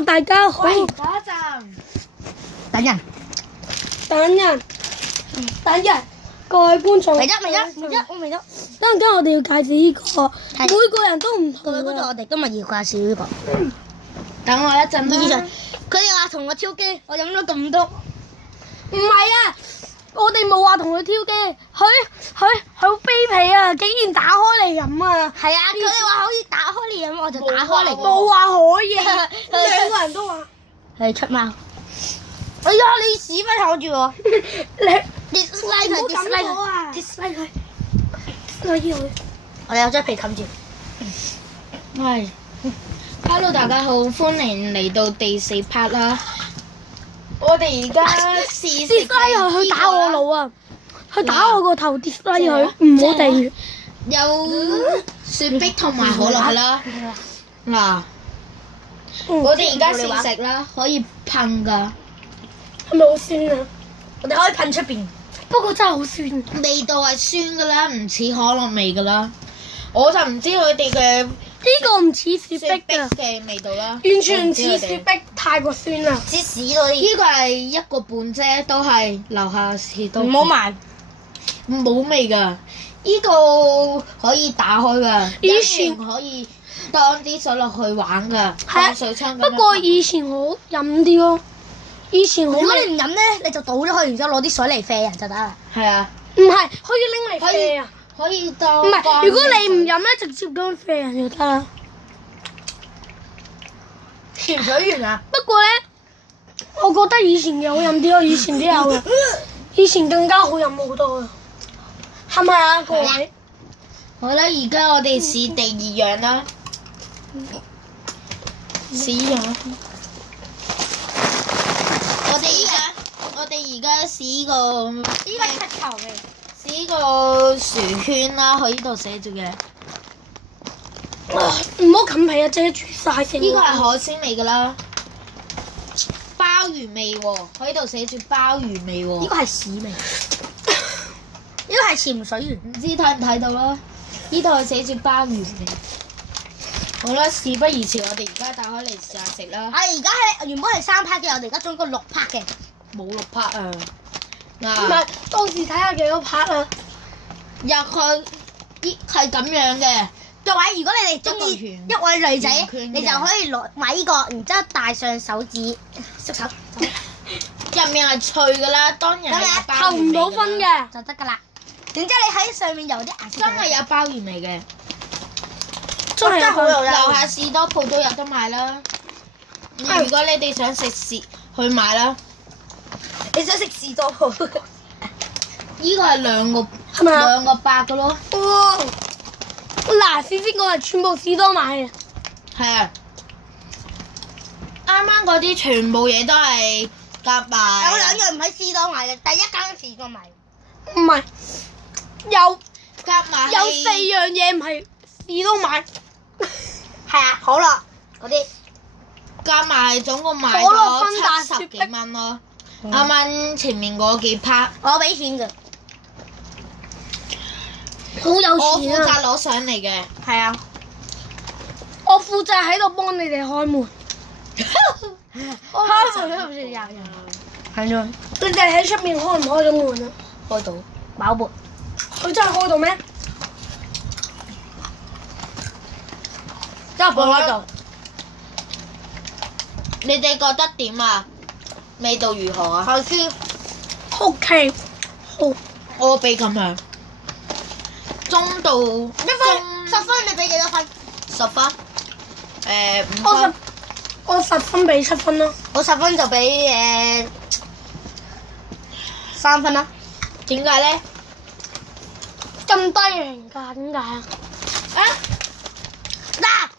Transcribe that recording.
Hello， 大家好。喂，等一陣，等人，各位觀眾。未得，我未得。等陣我哋要介紹呢個，每個人都唔同各位觀眾，㗎。我哋今日要介紹呢個。等我一陣啦。佢哋話同我挑機，我飲咗咁多。唔係啊，我哋冇話同佢挑機，佢好卑鄙啊！竟然打開嚟飲啊！係啊，佢哋話可以打開嚟飲，我就打開嚟。冇話可以，兩個人都話。係出貓。哎呀，你屎忽口住我。你 dislike 佢唔好咁，dislike 講啊佢，dislike 佢。我要佢。我哋有張被冚住。係。Hello， 大家好，歡迎嚟到第4 part 啦。我哋而家試食佢打我腦啊！佢打我個頭，dislike佢，唔好訂閱。有雪碧同埋可樂啦。嗱，我哋而家試食啦，可以噴㗎。係咪好酸啊？我哋可以噴出邊。不過真係好酸。味道係酸㗎啦，唔似可樂味㗎啦。我就唔知佢哋嘅呢個唔似雪雪碧碧㗎，嘅味道啦。完全唔似雪碧，太過酸啦。似屎嗰啲。呢個係1個半啫，都係樓下士多。唔好買。冇味㗎。呢個可以打開㗎，以前可以當啲水落去玩㗎，當水槍咁樣。不過以前好飲啲咯，以前好。如果你唔飲咧，你就倒咗佢，然之後攞啲水嚟啡人就得啦。係啊，唔係可以拎嚟啡啊？可以當。唔係，如果你唔飲咧，直接咁啡人就得啦。潛水員啊！不過咧，我覺得以前嘅好飲啲咯，以前啲有嘅，以前更加好飲好多啊！係咪啊，各位？好啦，而家我哋試第2樣啦。試樣。我哋而家試個。呢個七球味。試個薯圈啦，佢呢度寫住嘅。唔好冚皮啊！遮住晒先。呢個係海鮮味㗎啦。鮑魚味喎，佢呢度寫住鮑魚味喎。呢個係屎味。呢個係潛水員，唔知睇唔睇到啦？呢度係寫住鮑魚味。好啦，事不宜遲，我哋而家打開嚟試下食啦。而家係原本係3 part 嘅，我哋而家總共6 part 嘅。冇6 part 啊！嗱，唔係，到時睇下幾多 part 啊？入去係咁樣嘅。各位，如果你哋中意一位女仔，你就可以買呢個，然之後戴上手指，縮手。入面係脆㗎啦，當然係有鮑魚味㗎啦。扣唔到分嘅就得㗎啦。然之後你喺上面油啲顏色，真係有鮑魚味嘅，真係好有樓下士多鋪都有得賣啦。如果你哋想食去買啦。你想食士多鋪？呢個係2個2個8嘅咯。哇！嗱，先講係全部士多買嘅。係啊。啱啱嗰啲全部嘢都係夾埋。有2樣唔喺士多買嘅，第一間士多買。唔係。夾埋有4樣嘢唔係士多買，係啊，可樂嗰啲夾埋總共買咗70幾蚊咯。啱啱前面嗰幾 part 我俾錢㗎，好有錢啊！我負責攞上嚟嘅，係啊，我負責喺度幫你哋開門。開門都唔算有人，係啊，你哋喺出面開唔開到門啊？開到飽滿。佢真係開到咩？真係冇開到。你哋覺得點啊？味道如何啊？好先。OK，好。我俾咁樣。中到1分，10分，你俾幾多分？10分。5分。我10分俾7分咯。我10分就俾3分啦。點解咧？咁低評價點解啊？嗱，